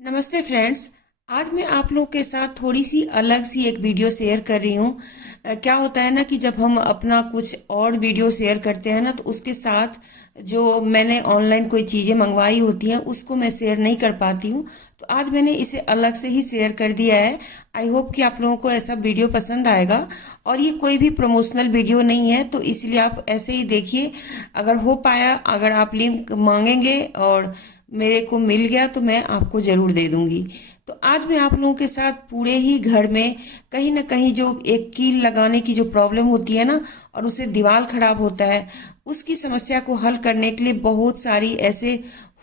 नमस्ते फ्रेंड्स। आज मैं आप लोगों के साथ थोड़ी सी अलग सी एक वीडियो शेयर कर रही हूँ। क्या होता है ना कि जब हम अपना कुछ और वीडियो शेयर करते हैं ना तो उसके साथ जो मैंने ऑनलाइन कोई चीज़ें मंगवाई होती हैं उसको मैं शेयर नहीं कर पाती हूँ। तो आज मैंने इसे अलग से ही शेयर कर दिया है। आई होप कि आप लोगों को ऐसा वीडियो पसंद आएगा। और ये कोई भी प्रमोशनल वीडियो नहीं है तो इसलिए आप ऐसे ही देखिए। अगर हो पाया, अगर आप लिंक मांगेंगे और मेरे को मिल गया तो मैं आपको ज़रूर दे दूंगी। तो आज मैं आप लोगों के साथ पूरे ही घर में कहीं ना कहीं जो एक कील लगाने की जो प्रॉब्लम होती है ना और उससे दीवार खराब होता है, उसकी समस्या को हल करने के लिए बहुत सारी ऐसे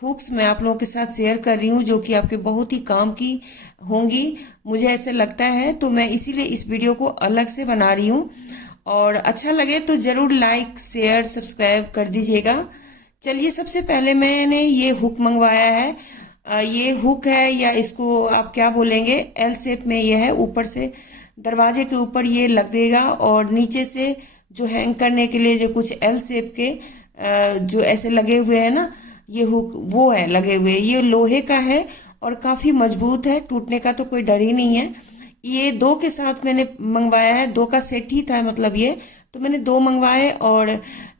हुक्स मैं आप लोगों के साथ शेयर कर रही हूँ जो कि आपके बहुत ही काम की होंगी, मुझे ऐसे लगता है। तो मैं इसीलिए इस वीडियो को अलग से बना रही हूँ। और अच्छा लगे तो ज़रूर लाइक शेयर सब्सक्राइब कर दीजिएगा। चलिए, सबसे पहले मैंने ये हुक मंगवाया है। ये हुक है या इसको आप क्या बोलेंगे, एल शेप में ये है। ऊपर से दरवाजे के ऊपर ये लगेगा और नीचे से जो हैंग करने के लिए जो कुछ एल शेप के जो ऐसे लगे हुए हैं ना, ये हुक वो है लगे हुए। ये लोहे का है और काफ़ी मजबूत है, टूटने का तो कोई डर ही नहीं है। ये दो के साथ मैंने मंगवाया है, दो का सेट ही था मतलब ये। तो मैंने दो मंगवाए और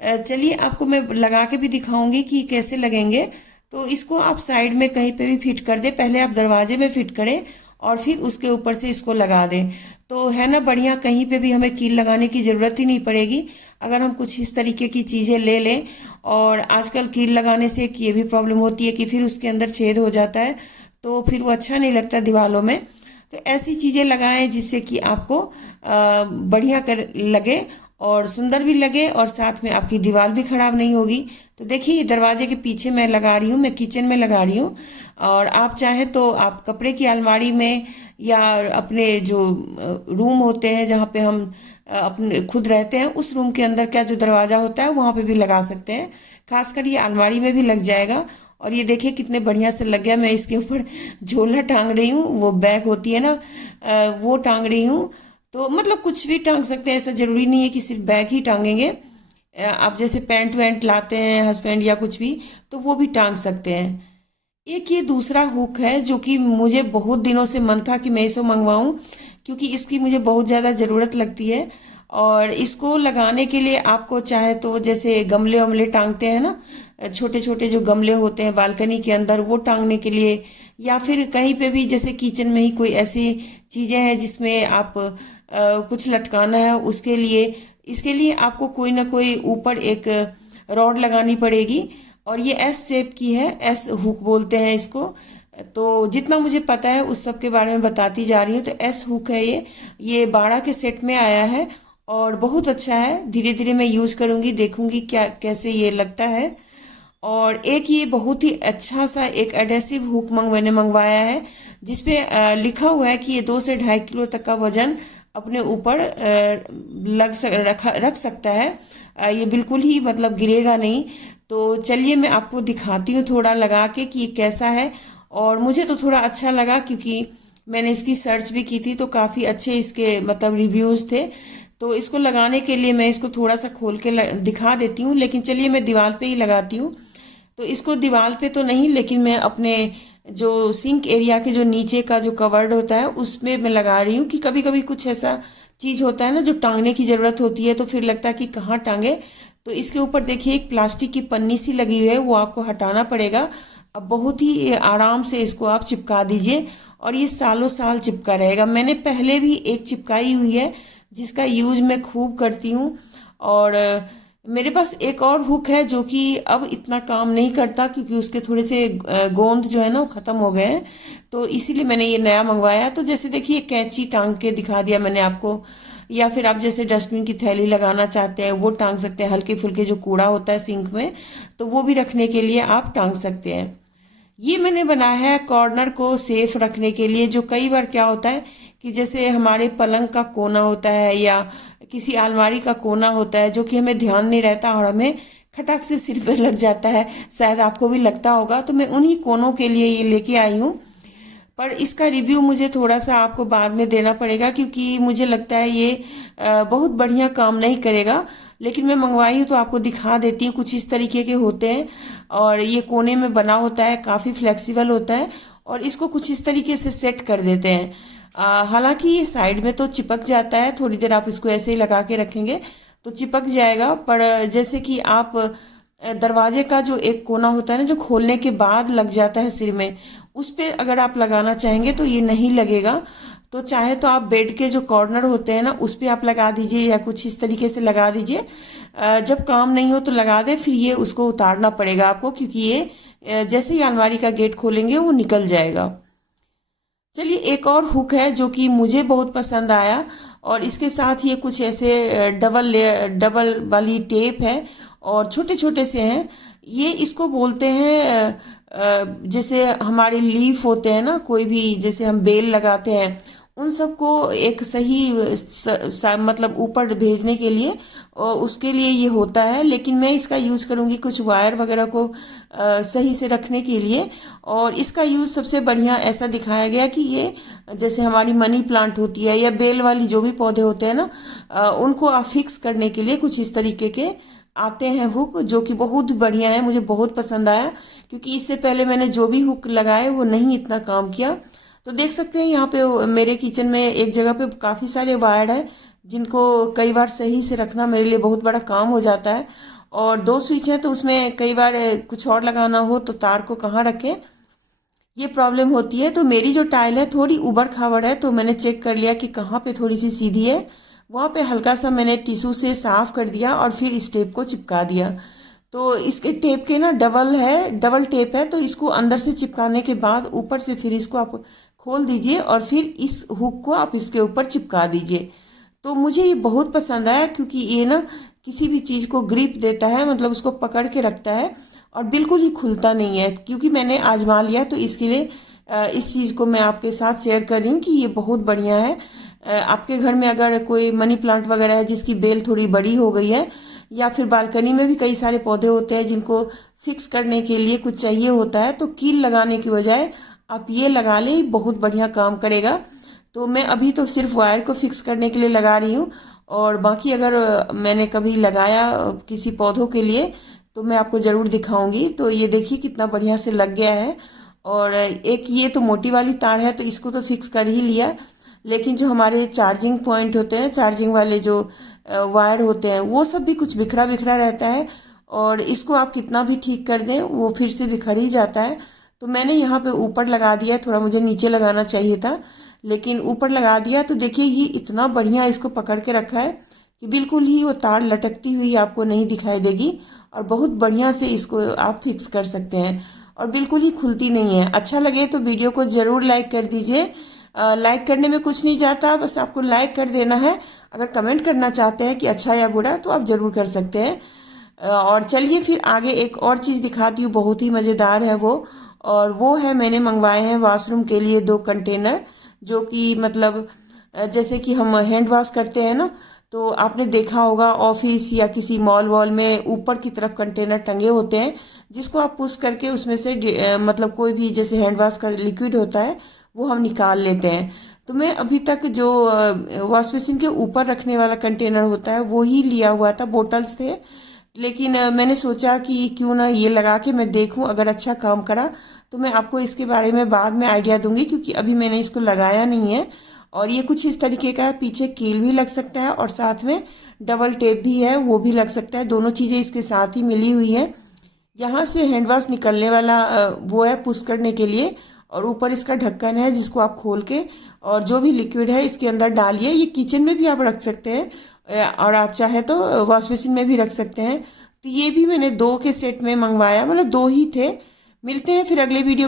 चलिए आपको मैं लगा के भी दिखाऊंगी कि कैसे लगेंगे। तो इसको आप साइड में कहीं पे भी फिट कर दे, पहले आप दरवाजे में फिट करें और फिर उसके ऊपर से इसको लगा दें। तो है ना बढ़िया, कहीं पे भी हमें कील लगाने की ज़रूरत ही नहीं पड़ेगी अगर हम कुछ इस तरीके की चीज़ें ले लें। और आजकल कील लगाने से एक ये भी प्रॉब्लम होती है कि फिर उसके अंदर छेद हो जाता है, तो फिर वो अच्छा नहीं लगता दीवारों में। तो ऐसी चीज़ें लगाएं जिससे कि आपको बढ़िया कर लगे और सुंदर भी लगे और साथ में आपकी दीवार भी खराब नहीं होगी। तो देखिए, दरवाजे के पीछे मैं लगा रही हूँ, मैं किचन में लगा रही हूँ। और आप चाहे तो आप कपड़े की अलमारी में या अपने जो रूम होते हैं जहाँ पे हम अपने खुद रहते हैं उस रूम के अंदर का जो दरवाज़ा होता है वहाँ पे भी लगा सकते हैं। खासकर ये अलमारी में भी लग जाएगा। और ये देखिए कितने बढ़िया से लग गया। मैं इसके ऊपर झोला टांग रही हूँ, वो बैग होती है ना, वो टांग रही हूँ। तो मतलब कुछ भी टांग सकते हैं, ऐसा जरूरी नहीं है कि सिर्फ बैग ही टांगेंगे। आप जैसे पैंट वैंट लाते हैं हस्बैंड या कुछ भी, तो वो भी टांग सकते हैं। एक ये दूसरा हुक है जो कि मुझे बहुत दिनों से मन था कि मैं इसे मंगवाऊं, क्योंकि इसकी मुझे बहुत ज़्यादा ज़रूरत लगती है। और इसको लगाने के लिए आपको चाहे तो जैसे गमले वमले टांगते हैं ना, छोटे छोटे जो गमले होते हैं बालकनी के अंदर, वो टांगने के लिए, या फिर कहीं पे भी जैसे किचन में ही कोई ऐसी चीज़ें हैं जिसमें आप कुछ लटकाना है, उसके लिए इसके लिए आपको कोई ना कोई ऊपर एक रॉड लगानी पड़ेगी। और ये एस शेप की है, एस हुक बोलते हैं इसको। तो जितना मुझे पता है उस सब के बारे में बताती जा रही हूँ। तो एस हुक है ये 12 के सेट में आया है और बहुत अच्छा है। धीरे धीरे मैं यूज करूंगी, देखूंगी क्या कैसे ये लगता है। और एक ये बहुत ही अच्छा सा एक एडेसिव हुक मैंने मंगवाया है जिसपे लिखा हुआ है कि ये 2 से 2.5 किलो तक का वजन अपने ऊपर रख सकता है। ये बिल्कुल ही मतलब गिरेगा नहीं। तो चलिए मैं आपको दिखाती हूँ थोड़ा लगा के कि ये कैसा है। और मुझे तो थोड़ा अच्छा लगा क्योंकि मैंने इसकी सर्च भी की थी तो काफ़ी अच्छे इसके मतलब रिव्यूज़ थे। तो इसको लगाने के लिए मैं इसको थोड़ा सा खोल के दिखा देती हूँ, लेकिन चलिए मैं दीवार पे ही लगाती हूँ। तो इसको दीवार पे तो नहीं, लेकिन मैं अपने जो सिंक एरिया के जो नीचे का जो कवर्ड होता है उसमें मैं लगा रही हूँ कि कभी कभी कुछ ऐसा चीज़ होता है ना जो टांगने की ज़रूरत होती है तो फिर लगता है कि कहाँ टांगे। तो इसके ऊपर देखिए एक प्लास्टिक की पन्नी सी लगी हुई है, वो आपको हटाना पड़ेगा। अब बहुत ही आराम से इसको आप चिपका दीजिए और ये सालों साल चिपका रहेगा। मैंने पहले भी एक चिपकाई हुई है जिसका यूज मैं खूब करती हूँ। और मेरे पास एक और हुक है जो कि अब इतना काम नहीं करता क्योंकि उसके थोड़े से गोंद जो है ना वो ख़त्म हो गए हैं। तो इसीलिए मैंने ये नया मंगवाया। तो जैसे देखिए कैंची टांग के दिखा दिया मैंने आपको, या फिर आप जैसे डस्टबिन की थैली लगाना चाहते हैं वो टांग सकते हैं। हल्के फुल्के जो कूड़ा होता है सिंक में तो वो भी रखने के लिए आप टांग सकते हैं। ये मैंने बनाया है कॉर्नर को सेफ रखने के लिए। जो कई बार क्या होता है कि जैसे हमारे पलंग का कोना होता है या किसी अलमारी का कोना होता है जो कि हमें ध्यान नहीं रहता और हमें खटक से सिर पे लग जाता है, शायद आपको भी लगता होगा। तो मैं उन्हीं कोनों के लिए ये लेके आई हूँ। पर इसका रिव्यू मुझे थोड़ा सा आपको बाद में देना पड़ेगा क्योंकि मुझे लगता है ये बहुत बढ़िया काम नहीं करेगा। लेकिन मैं मंगवाई हूँ तो आपको दिखा देती हूँ। कुछ इस तरीके के होते हैं और ये कोने में बना होता है, काफ़ी फ्लेक्सिबल होता है और इसको कुछ इस तरीके से सेट कर देते हैं। हालांकि ये साइड में तो चिपक जाता है, थोड़ी देर आप इसको ऐसे ही लगा के रखेंगे तो चिपक जाएगा, पर जैसे कि आप दरवाजे का जो एक कोना होता है ना, जो खोलने के बाद लग जाता है सिर में, उस पे अगर आप लगाना चाहेंगे तो ये नहीं लगेगा। तो चाहे तो आप बेड के जो कॉर्नर होते हैं ना, उस पे आप लगा दीजिए या कुछ इस तरीके से लगा दीजिए। जब काम नहीं हो तो लगा दे, फिर ये उसको उतारना पड़ेगा आपको, क्योंकि ये जैसे ही अलमारी का गेट खोलेंगे वो निकल जाएगा। चलिए, एक और हुक है जो कि मुझे बहुत पसंद आया, और इसके साथ ये कुछ ऐसे डबल वाली टेप है और छोटे छोटे से हैं। ये इसको बोलते हैं जैसे हमारे लीफ होते हैं ना, कोई भी जैसे हम बेल लगाते हैं, उन सबको एक सही मतलब ऊपर भेजने के लिए, और उसके लिए ये होता है। लेकिन मैं इसका यूज करूँगी कुछ वायर वगैरह को सही से रखने के लिए। और इसका यूज सबसे बढ़िया ऐसा दिखाया गया कि ये जैसे हमारी मनी प्लांट होती है या बेल वाली जो भी पौधे होते हैं ना, उनको आप फिक्स करने के लिए कुछ इस तरीके के आते हैं हुक, जो कि बहुत बढ़िया है, मुझे बहुत पसंद आया। क्योंकि इससे पहले मैंने जो भी हुक लगाए वो नहीं इतना काम किया। तो देख सकते हैं यहाँ पे मेरे किचन में एक जगह पे काफ़ी सारे वायर हैं, जिनको कई बार सही से रखना मेरे लिए बहुत बड़ा काम हो जाता है। और 2 स्विच हैं तो उसमें कई बार कुछ और लगाना हो तो तार को कहाँ रखें, ये प्रॉब्लम होती है। तो मेरी जो टाइल है थोड़ी उबड़ खाबड़ है, तो मैंने चेक कर लिया कि कहाँ पे थोड़ी सी सीधी है, वहाँ पे हल्का सा मैंने टिश्यू से साफ कर दिया और फिर इस टेप को चिपका दिया। तो इसके टेप के ना डबल टेप है, तो इसको अंदर से चिपकाने के बाद ऊपर से फिर इसको आप खोल दीजिए और फिर इस हुक को आप इसके ऊपर चिपका दीजिए। तो मुझे ये बहुत पसंद आया, क्योंकि ये ना किसी भी चीज़ को ग्रिप देता है, मतलब उसको पकड़ के रखता है और बिल्कुल ही खुलता नहीं है। क्योंकि मैंने आजमा लिया, तो इसके लिए इस चीज़ को मैं आपके साथ शेयर कर रही हूँ कि ये बहुत बढ़िया है। आपके घर में अगर कोई मनी प्लांट वगैरह है जिसकी बेल थोड़ी बड़ी हो गई है, या फिर बालकनी में भी कई सारे पौधे होते हैं जिनको फिक्स करने के लिए कुछ चाहिए होता है, तो कील लगाने की बजाय आप ये लगा लें, बहुत बढ़िया काम करेगा। तो मैं अभी तो सिर्फ वायर को फिक्स करने के लिए लगा रही हूँ, और बाकी अगर मैंने कभी लगाया किसी पौधों के लिए तो मैं आपको ज़रूर दिखाऊंगी। तो ये देखिए कितना बढ़िया से लग गया है। और एक ये तो मोटी वाली तार है, तो इसको तो फिक्स कर ही लिया, लेकिन जो हमारे चार्जिंग पॉइंट होते हैं, चार्जिंग वाले जो वायर होते हैं, वो सब भी कुछ बिखरा बिखरा रहता है, और इसको आप कितना भी ठीक कर दें वो फिर से बिखर ही जाता है। तो मैंने यहाँ पे ऊपर लगा दिया है, थोड़ा मुझे नीचे लगाना चाहिए था, लेकिन ऊपर लगा दिया। तो देखिए ये इतना बढ़िया इसको पकड़ के रखा है कि बिल्कुल ही वो तार लटकती हुई आपको नहीं दिखाई देगी, और बहुत बढ़िया से इसको आप फिक्स कर सकते हैं, और बिल्कुल ही खुलती नहीं है। अच्छा लगे तो वीडियो को ज़रूर लाइक कर दीजिए। लाइक करने में कुछ नहीं जाता, बस आपको लाइक कर देना है। अगर कमेंट करना चाहते हैं कि अच्छा या बुरा, तो आप ज़रूर कर सकते हैं। और चलिए फिर आगे एक और चीज़ दिखाती हूँ, बहुत ही मज़ेदार है वो। और वो है, मैंने मंगवाए हैं वॉशरूम के लिए 2 कंटेनर, जो कि मतलब जैसे कि हम हैंड वॉश करते हैं ना, तो आपने देखा होगा ऑफिस या किसी मॉल वॉल में ऊपर की तरफ कंटेनर टंगे होते हैं, जिसको आप पुश करके उसमें से मतलब कोई भी जैसे हैंड वॉश का लिक्विड होता है वो हम निकाल लेते हैं। तो मैं अभी तक जो वॉश बेसिन के ऊपर रखने वाला कंटेनर होता है वो ही लिया हुआ था, बोटल्स थे। लेकिन मैंने सोचा कि क्यों ना ये लगा के मैं देखूं, अगर अच्छा काम करा तो मैं आपको इसके बारे में बाद में आइडिया दूंगी, क्योंकि अभी मैंने इसको लगाया नहीं है। और ये कुछ इस तरीके का है, पीछे कील भी लग सकता है और साथ में डबल टेप भी है, वो भी लग सकता है। दोनों चीज़ें इसके साथ ही मिली हुई है। यहाँ से हैंड वॉश निकलने वाला वो है पुश करने के लिए, और ऊपर इसका ढक्कन है जिसको आप खोल के और जो भी लिक्विड है इसके अंदर डालिए। ये किचन में भी आप रख सकते हैं, और आप चाहे तो वॉश बेसिन में भी रख सकते हैं। तो ये भी मैंने 2 के सेट में मंगवाया, मतलब 2 ही थे। मिलते हैं फिर अगले वीडियो।